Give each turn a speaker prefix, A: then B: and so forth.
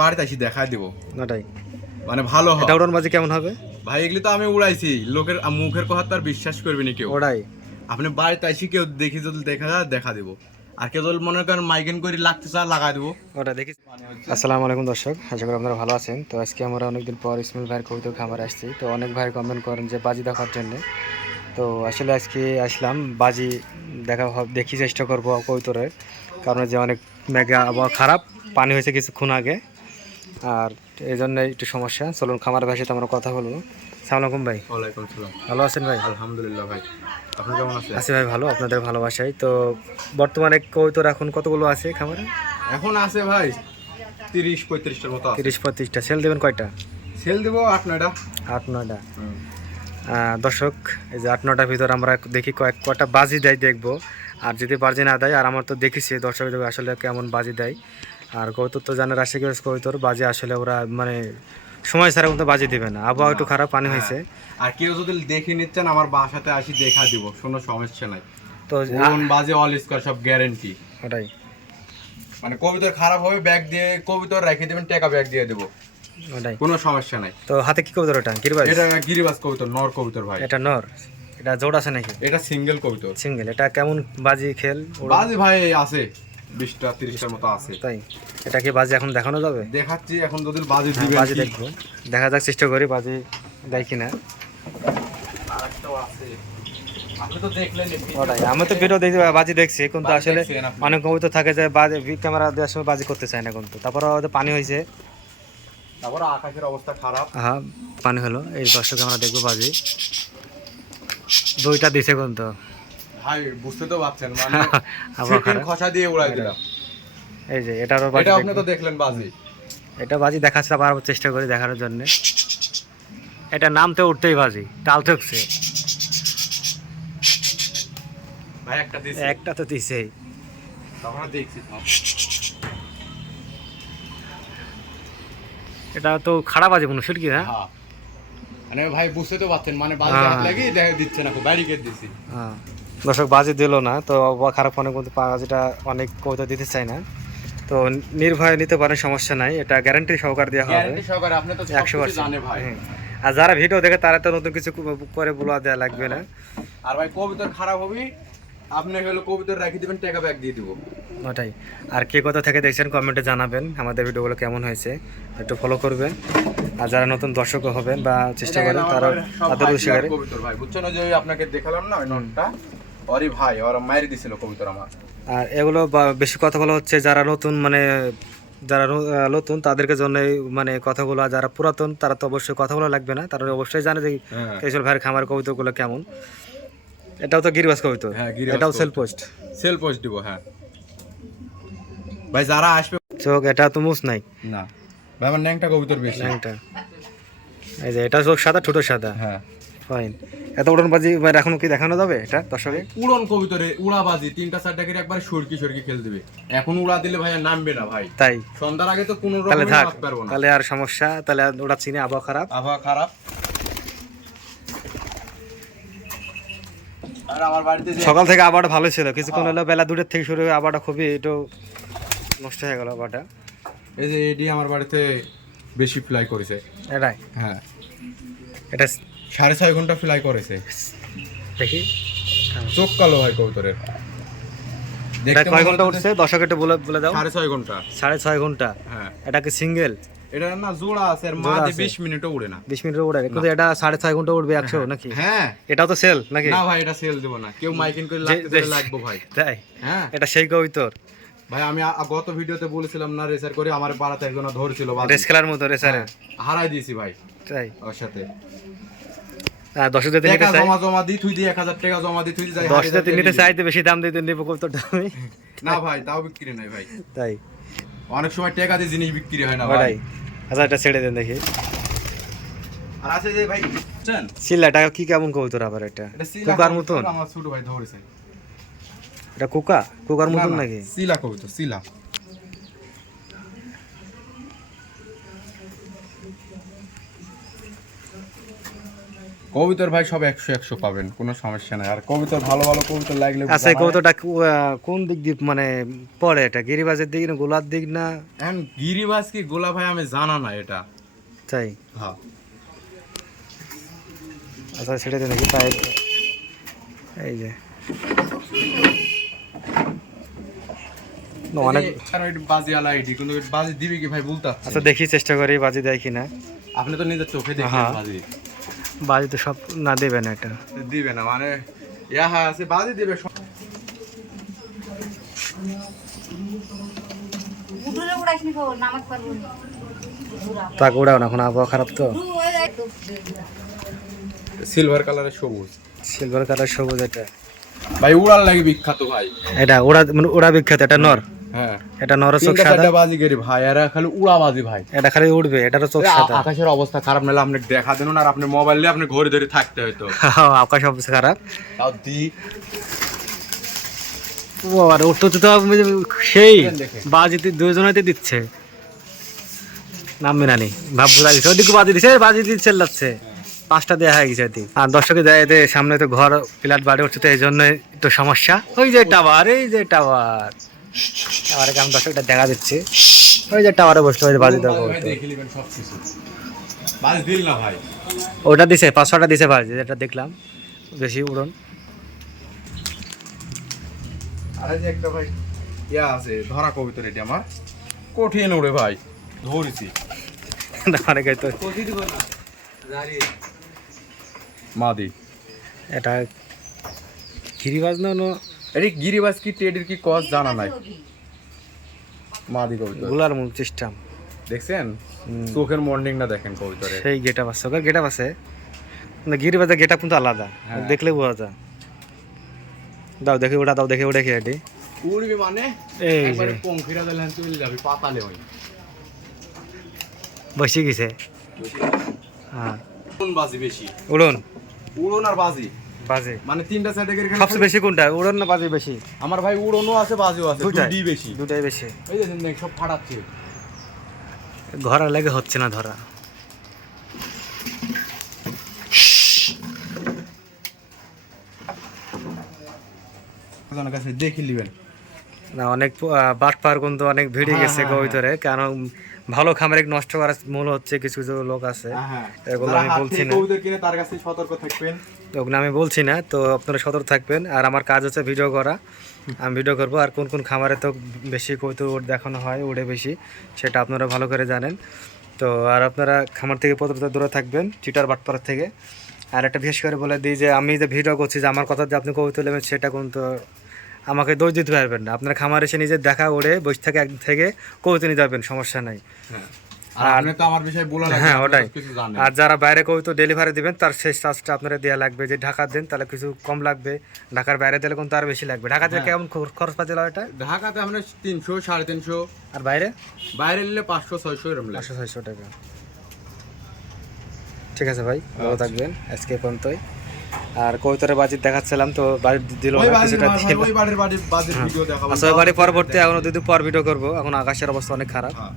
A: বাড়িতে আসি দেখা দিব।
B: ওটাই।
A: মানে ভালো হয়।
B: এটা উড়ান কেমন হবে?
A: ভাই এগুলি তো আমি উড়াইছি। লোকের মুখের কথা তো আর বিশ্বাস করবে না কেউ।
B: ওটাই।
A: আপনি বাড়িতে আসি কেউ দেখি যদি দেখা যায় দেখা দিব। আর কেউ যদি মনে করেন মাইকেন করে লাগতে চা লাগাই দেবো।
B: ওটা দেখি। আসসালামু আলাইকুম দর্শক। আশা করি আপনারা ভালো আছেন। তো আজকে আমরা অনেকদিন পর ইসমাইল ভাইয়ের কবিতা খামারে আসছি। তো অনেক ভাই কমেন্ট করেন যে বাজি দেখার জন্য। তো আসলে আজকে আসলাম বাজি দেখা দেখি চেষ্টা করব কবিতরের কারণ যে অনেক মেঘা আবহাওয়া খারাপ। পানি হয়েছে কিছুক্ষণ আগে। আর এই জন্য একটু সমস্যা। চলুন খামার ভাষাতে আমরা কথা বলব। সালাম আলাইকুম ভাই।
A: ওয়ালাইকুম সালাম।
B: ভালো আছেন ভাই?
A: আলহামদুলিল্লাহ ভাই। আপনি কেমন আছেন?
B: আছি ভাই ভালো আপনাদের ভালোবাসাই তো বর্তমানে কবিতর এখন কতগুলো আছে খামারে?
A: এখন আছে ভাই তিরিশ পঁয়ত্রিশটার মতো
B: তিরিশ পঁয়ত্রিশটা। সেল দেবেন কয়টা?
A: সেল দেবো আট নয়টা।
B: আট নয়টা। দর্শক এই যে আট নটার ভিতর আমরা দেখি কয়েক কটা বাজি দেয় দেখব। আর যদি বাজি না দেয় আর আমার তো দেখেছি দর্শক আসলে কেমন বাজি দেয়। আর কৌতুক তো জানে রাশি কৌতর বাজি আসলে ওরা মানে সময় ছাড়া কিন্তু বাজে দেবে না। আবহাওয়া একটু খারাপ পানি হয়েছে।
A: আর কেউ যদি দেখে নিচ্ছেন আমার বাসাতে আসি দেখা দিব কোনো সমস্যা নাই।
B: তো
A: বাজে অল স্কোয়ার সব গ্যারেন্টি
B: ওটাই।
A: মানে কবিতর খারাপ হবে ব্যাগ দিয়ে কবিতর রেখে দেবেন টাকা ব্যাগ দিয়ে দেবো।
B: ওটাই।
A: কোনো সমস্যা নাই।
B: তো হাতে কি কবুতর ওটা? গিরবাজ?
A: এটা গিরিবাস কবিতর নর কবিতর ভাই।
B: এটা নর? এটা জোড় আছে নাকি?
A: এটা সিঙ্গেল কবিতর
B: সিঙ্গেল এটা কেমন বাজি খেল?
A: বাজে ভাই আছে। বিশটা তিরিশটার মতো আছে।
B: তাই? এটা কি বাজি এখন দেখানো যাবে?
A: দেখাচ্ছি এখন যদি বাজে
B: হ্যাঁ,
A: দিবেন
B: বাজি? দেখব। দেখা যাক চেষ্টা করি বাজি দেয় কিনা।
A: তো
B: আমি তো ভিডিও দেখতে বাজি দেখছি কিন্তু আসলে? অনেক কবুতর থাকে যে বাজি ক্যামেরা দেওয়ার সময় বাজি করতে চায় না কিন্তু। তারপরে হয়তো পানি হয়েছে।
A: তারপর আকাশের অবস্থা খারাপ।
B: হ্যাঁ পানি হলো। এই দর্শক আমরা দেখব বাজি। দুইটা দিছে কিন্তু।
A: ভাই বুঝতে তো পারছেন মানে
B: আবার
A: খসা দিয়ে উড়াই দিলাম
B: এই যে এটারও বাজি
A: এটা আপনি তো দেখলেন বাজি।
B: এটা বাজি দেখাচ্ছে আবার চেষ্টা করি দেখানোর জন্য। এটা নামতে উঠতেই বাজি টাল ঠকছে
A: ভাই একটা দিছি।
B: একটা তো দিছেই।
A: আমরা দেখছি
B: এটা তো খারাপ বাজে কোনো সুরকি হ্যাঁ
A: হ্যাঁ। মানে ভাই বুঝতে তো পারছেন মানে বাজি
B: হ্যাঁ।
A: দেখা দিচ্ছে না ব্যারিকেড দিছি।
B: হ্যাঁ। দর্শক বাজি দিল না তো খারাপ অনেক কিন্তু বাজিটা অনেক কবিতা দিতে চায় না। তো নির্ভয়ে নিতে পারেন সমস্যা নাই। এটা গ্যারান্টি সহকার দেওয়া হবে। একশো হ্যাঁ। আর যারা ভিডিও দেখে তারা তো নতুন কিছু করে বলা দেওয়া লাগবে না।
A: আর ভাই কবিতর খারাপ হবে আপনি হলো কবিতর রাখি দিবেন টাকা দিয়ে দিব।
B: ওটাই। আর কে কোথা থেকে দেখছেন কমেন্টে জানাবেন আমাদের ভিডিওগুলো কেমন হয়েছে। একটু ফলো করবেন। আর যারা নতুন দর্শক হবেন বা চেষ্টা করেন তারা তাদের শিকারে।
A: কবিতর ভাই। বুঝছেন যে আপনাকে দেখালাম না নোটটা ওরই ভাই ওরা মায়ের দিছিল কবিতর আমার।
B: আর এগুলো বেশি কথা বলা হচ্ছে যারা নতুন মানে যারা নতুন তাদেরকে জন্য মানে কথাগুলো যারা পুরাতন তারা তো অবশ্যই কথা বলা লাগবে না। তারা অবশ্যই জানে যে
A: হ্যাঁ।
B: কেশর ভাইয়ের খামার কবিতাগুলো কেমন। এটাও তো গিরিবাস কবিতা
A: হ্যাঁ,
B: এটাও। সেল পোস্ট
A: সেল পোস্ট দিব হ্যাঁ। ভাই যারা আসবে
B: চোখ এটা তো মুস নাই।
A: না। ভাই আমার ন্যাংটা কবিতর বেশি।
B: ল্যাংটা এই যে এটা চোখ সাদা ছোট সাদা।
A: হ্যাঁ।
B: ফাইন এত উড়নবাজি মানে এখন কি দেখানো যাবে এটা দর্শকে?
A: উড়ন কবিতরে উড়াবাজি তিনটা চারটা করে একবার সরকি সরকি খেল দিবে। এখন উড়া দিলে ভাই আর নামবে না ভাই।
B: তাই।
A: সন্ধ্যার আগে তো কোনো রকম
B: থাক
A: পারব না।
B: তাহলে আর সমস্যা তাহলে ওটা চিনি আবহাওয়া খারাপ।
A: আবহাওয়া খারাপ। আর আমার বাড়িতে
B: সকাল থেকে আবহাওয়াটা ভালো ছিল কিছুক্ষণ হলো বেলা দুটোর থেকে শুরু হয়ে আবহাওয়াটা খুবই একটু নষ্ট হয়ে গেল আবহাওয়াটা।
A: এই যে এডি আমার বাড়িতে বেশি ফ্লাই করেছে।
B: এটাই।
A: হ্যাঁ।
B: এটা
A: সাড়ে ছয় ঘণ্টা ফ্লাই করেছে।
B: দেখি।
A: চোখ কালো হয় কবুতরের।
B: এটা কয়
A: ঘণ্টা
B: উঠছে? দর্শক একটু বলে বলে দাও।
A: সাড়ে ছয় ঘণ্টা।
B: সাড়ে ছয় ঘণ্টা।
A: হ্যাঁ।
B: এটা কি সিঙ্গেল
A: এটা না জোড়া আছে। আর
B: আছে।
A: বিশ মিনিটও উড়ে না।
B: বিশ মিনিটের উঠে কিন্তু এটা সাড়ে ছয় ঘণ্টা উঠবে একশো নাকি?
A: হ্যাঁ।
B: এটাও তো সেল নাকি?
A: না ভাই এটা সেল দেবো না। কেউ মাইকিং করে লাগতে লাগবো ভাই।
B: তাই?
A: হ্যাঁ।
B: এটা সেই কবিতর।
A: ভাই আমি গত ভিডিওতে বলেছিলাম না রেসার করে আমার পাড়াতে একজন ধরছিল
B: রেস খেলার মতো রেসারে
A: হ্যাঁ, হারাই দিয়েছি ভাই।
B: তাই।
A: ওর সাথে।
B: নিতে চাই।
A: জমা জমা দি তুই দি এক হাজার টাকা জমা দি তুই যাই
B: দশটাতে
A: হারিয়ে
B: নিতে চাইতে বেশি দাম দিতে নিব কবিতরটা আমি
A: না ভাই তাও বিক্রি নাই ভাই।
B: তাই।
A: অনেক সময় টাকা দিয়ে জিনিস বিক্রি হয় না ভাই।
B: আচ্ছা এটা ছেড়ে দেন দেখি।
A: আর আছে যে ভাই
B: সিল্লাটা কি কেমন কবুতর আবার এটা? কুকার মতন?
A: আমার ছোট ভাই ধরেছে।
B: এটা কুকা কুকার মতন নাকি?
A: সিলা কবুতর সিলা কবিতর ভাই সব একশো একশো পাবেন কোনো সমস্যা নাই। আর কবিতর ভালো ভালো কবিতর লাগলে
B: আচ্ছা এই কবুতরটা কো- আহ, কোন দিক দিয়ে মানে পড়ে এটা? গিরিবাজের দিক না গোলার দিক না?
A: এখন গিরিবাজ কি গোলা ভাই আমি জানা না এটা।
B: তাই?
A: হ্যাঁ।
B: আচ্ছা সেটা নাকি? তাই এই যে। অনেক
A: আলা কিন্তু বাজি দিবে কি ভাই বলতে
B: আচ্ছা দেখি চেষ্টা করি বাজি দেয় কিনা।
A: আপনি তো নিজের চোখে দেখেন
B: হ্যাঁ।
A: বাজি।
B: বাজি তো সব না দেবে না এটা।
A: দিবে না মানে ইয়া হ্যাঁ আছে বাজি দিবে সব।
B: তাকে উড়াও না এখন আবহাওয়া খারাপ তো।
A: সিলভার কালারের সবুজ।
B: সিলভার কালার সবুজ এটা।
A: ভাই উড়াল লাগে বিখ্যাত ভাই?
B: এটা ওরা মানে ওরা বিখ্যাত এটা নর।
A: হ্যাঁ।
B: এটা নর চোখ সাদা।
A: বাজি গেরি ভাই এরা খালি উড়া বাজি ভাই।
B: এটা খালি উঠবে এটারও চোখ সাদা।
A: আকাশের অবস্থা খারাপ নাহলে আপনি দেখা দেন আর আপনি মোবাইল নিয়ে আপনি ঘড়ি ধরে থাকতে হয়তো।
B: আকাশ অবস্থা খারাপ।
A: তাও দি।
B: ও আর উঠতে উঠতে তো সেই বাজিতে দুজনেতে দিচ্ছে। নামবে ভাববো লাগিছে ওদিকে বাজি দিচ্ছে বাজি দিচ্ছে। চিল্লাচ্ছে পাঁচটা দেওয়া হয়ে গেছে আর দর্শকে দেয় সামনে তো ঘর ফ্ল্যাট বাড়ি উঠছে তো এই জন্য একটু সমস্যা। ওই যে টাওয়ার এই যে টাওয়ার। টাওয়ারে কেমন দর্শকটা দেখা দিচ্ছে। ওই যে টাওয়ারে বসল ওই বাজি দেওয়া
A: ভাই দেখে সব কিছু। বাজি দিল না ভাই।
B: ওটা দিছে পাঁচশোটা দিছে বাজি যেটা দেখলাম। বেশি উড়ন।
A: আরে যে একটা ভাই ইয়া আছে ধরা কবিতর এটি আমার। কঠিন উড়ে ভাই ধরেছি।
B: অনেকে তো
A: মাদি।
B: এটা গিরিবাজ না
A: এটি গিরিবাজ কি টেডির কি কস জানা নাই। মাদি
B: কবিতরগুলার মূল সিস্টেম।
A: দেখছেন? চোখের মর্নিং না দেখেন কবিতরে।
B: সেই গেটা আছে ওকে গেটা আছে। না গিরিবাজের গেটা কিন্তু আলাদা।
A: হ্যাঁ।
B: দেখলে বোঝা যায়। দাও দেখে ওটা দাও দেখে ওটা খেয়ে এটি
A: উড়বি মানে?
B: এই যে।
A: একবারে পঙ্খিরা দিলেন চলে যাবি পাতালে ওই।
B: বসে গেছে। হ্যাঁ।
A: কোন বাজি বেশি।
B: উড়ন।
A: উড়ন আর বাজি।
B: বাজে।
A: মানে তিনটা সাইডে গেলে
B: সবচেয়ে বেশি কোনটা? উড়ন না বাজে বেশি?
A: আমার ভাই উড়নও আছে বাজেও আছে
B: দুইটাই।
A: বেশি।
B: দুটাই বেশি।
A: এই দেখেন দেখ সব ফাটাচ্ছে।
B: ঘরা লেগে হচ্ছে না ধরা।
A: কাছে দেখি লিবেন
B: না অনেক বাট পার কিন্তু অনেক ভিড়ে
A: হ্যাঁ,
B: গেছে
A: হ্যাঁ,
B: ভিতরে কারণ ভালো খামারে নষ্ট করার মূল হচ্ছে কিছু কিছু লোক আছে।
A: হ্যাঁ
B: এগুলো আমি বলছি না।
A: কবুতর কিনে তার কাছে সতর্ক থাকবেন।
B: ওগুলো আমি বলছি না তো আপনারা সতর্ক থাকবেন। আর আমার কাজ হচ্ছে ভিডিও করা। আমি ভিডিও করব। আর কোন কোন খামারে তো বেশি কৌতুক দেখানো হয় উড়ে বেশি সেটা আপনারা ভালো করে জানেন। তো আর আপনারা খামার থেকে প্রথমত দূরে থাকবেন চিটার বাটপাড়া থেকে। আর একটা বিশেষ করে বলে দিই যে আমি যে ভিডিও করছি যে আমার কথা যে আপনি কৌতুক নেবেন সেটা কিন্তু আমাকে দোষ দিতে পারবেন না। আপনার খামার এসে নিজের দেখা উড়ে বসে থেকে এক থেকে কৌতুক নিতে পারবেন সমস্যা নাই।
A: হ্যাঁ। আর তো আমার বিষয়ে বলা
B: হ্যাঁ, ওটাই। আর যারা বাইরে কৌতো ডেলিভারি দিবেন তার শেষ চার্জটা আপনারা দেওয়া লাগবে। যে ঢাকা দেন তাহলে কিছু কম লাগবে। ঢাকার বাইরে দিলে কিন্তু আর বেশি লাগবে। ঢাকা থেকে কেমন খর- খরচ পাচ্ছিল এটা?
A: ঢাকাতে আমরা তিনশো সাড়ে তিনশো।
B: আর বাইরে?
A: বাইরে নিলে পাঁচশো ছয়শো এরকম লাগে।
B: পাঁচশো ছয়শো টাকা। ঠিক আছে ভাই ভালো থাকবেন। আজকে পর্যন্তই। আর কবিতরে বাজির দেখাচ্ছিলাম তো বাড়ি দিল না
A: বাড়ির
B: কিছুটা দিল।
A: আসলে বাড়ির বাড়ির
B: পরবর্তী এখন দুদিন পর ভিডিও করব এখন আকাশের অবস্থা অনেক খারাপ।
A: হ্যাঁ।